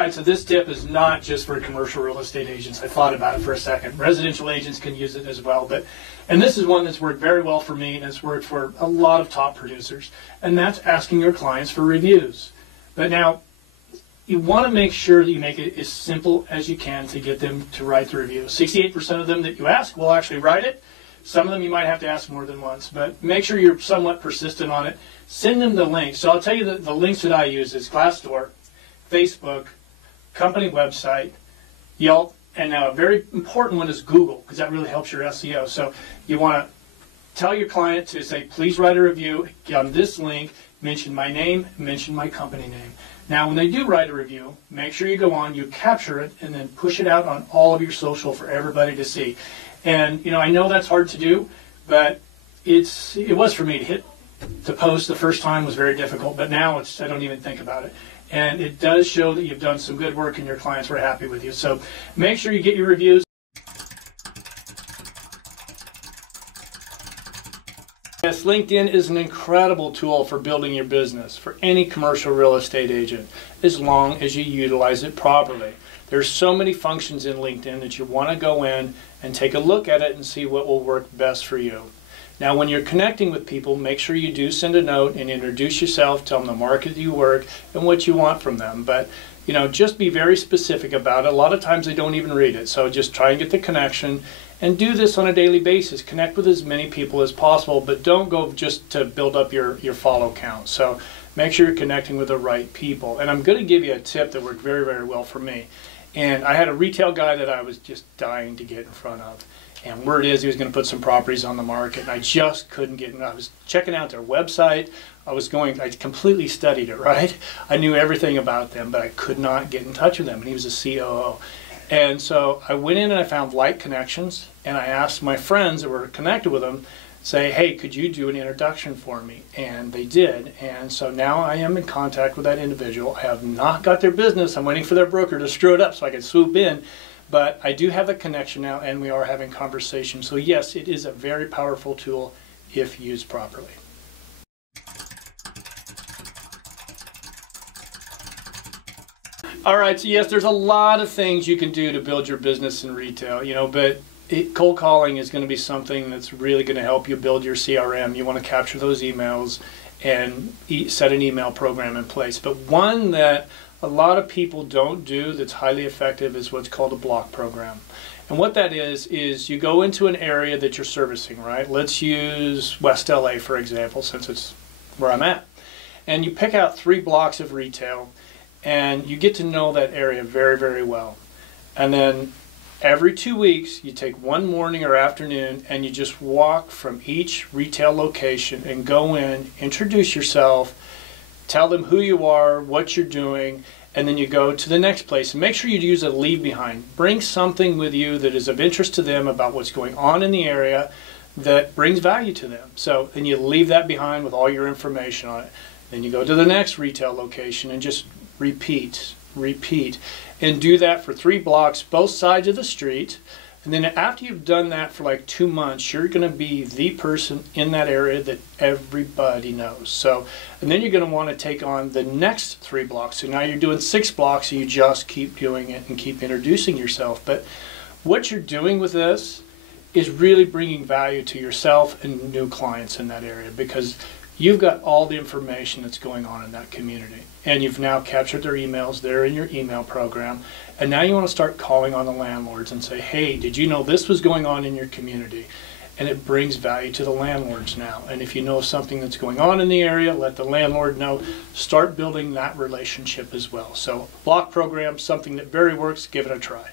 right, so this tip is not just for commercial real estate agents. I thought about it for a second. Residential agents can use it as well. And this is one that's worked very well for me, and it's worked for a lot of top producers. And that's asking your clients for reviews. But now, you want to make sure that you make it as simple as you can to get them to write the review. 68% of them that you ask will actually write it. Some of them you might have to ask more than once, but make sure you're somewhat persistent on it. Send them the links. So I'll tell you that the links that I use is Glassdoor, Facebook, company website, Yelp, and now a very important one is Google, because that really helps your SEO. So you want to tell your client to say, please write a review, get on this link, mention my name, mention my company name. Now, when they do write a review, make sure you go on, you capture it, and then push it out on all of your social for everybody to see. And, you know, I know that's hard to do, but it was for me to post the first time was very difficult, but now I don't even think about it. And it does show that you've done some good work and your clients were happy with you. So make sure you get your reviews. Yes, LinkedIn is an incredible tool for building your business for any commercial real estate agent, as long as you utilize it properly. There's so many functions in LinkedIn that you want to go in and take a look at it and see what will work best for you. Now, when you're connecting with people, make sure you do send a note and introduce yourself, tell them the market you work and what you want from them. But, you know, just be very specific about it. A lot of times they don't even read it, so just try and get the connection. And do this on a daily basis. Connect with as many people as possible, but don't go just to build up your follow count. So make sure you're connecting with the right people. And I'm going to give you a tip that worked very, very well for me. And I had a retail guy that I was just dying to get in front of. And word is he was going to put some properties on the market, and I just couldn't get in. I was checking out their website. I completely studied it, right? I knew everything about them, but I could not get in touch with him. And he was a COO. And so I went in and I found light connections, and I asked my friends that were connected with them, say, hey, could you do an introduction for me? And they did. And so now I am in contact with that individual. I have not got their business. I'm waiting for their broker to screw it up so I can swoop in. But I do have a connection now, and we are having conversations. So yes, it is a very powerful tool if used properly. All right, so yes, there's a lot of things you can do to build your business in retail, you know, but cold calling is going to be something that's really going to help you build your CRM. You want to capture those emails and set an email program in place. But one that a lot of people don't do that's highly effective is what's called a block program. And what that is you go into an area that you're servicing, right? Let's use West LA, for example, since it's where I'm at. And you pick out 3 blocks of retail, and you get to know that area very, very well. And then every 2 weeks, you take one morning or afternoon and you just walk from each retail location and go in, introduce yourself, tell them who you are, what you're doing, and then you go to the next place. And make sure you use a leave behind. Bring something with you that is of interest to them about what's going on in the area that brings value to them. So then you leave that behind with all your information on it. Then you go to the next retail location and just repeat, and do that for 3 blocks, both sides of the street. And then after you've done that for like 2 months, you're going to be the person in that area that everybody knows. So, and then you're going to want to take on the next 3 blocks. So now you're doing 6 blocks, and you just keep doing it and keep introducing yourself. But what you're doing with this is really bringing value to yourself and new clients in that area, because you've got all the information that's going on in that community. And you've now captured their emails, they're in your email program. And now you want to start calling on the landlords and say, hey, did you know this was going on in your community? And it brings value to the landlords now. And if you know something that's going on in the area, let the landlord know. Start building that relationship as well. So block program, something that very works, give it a try.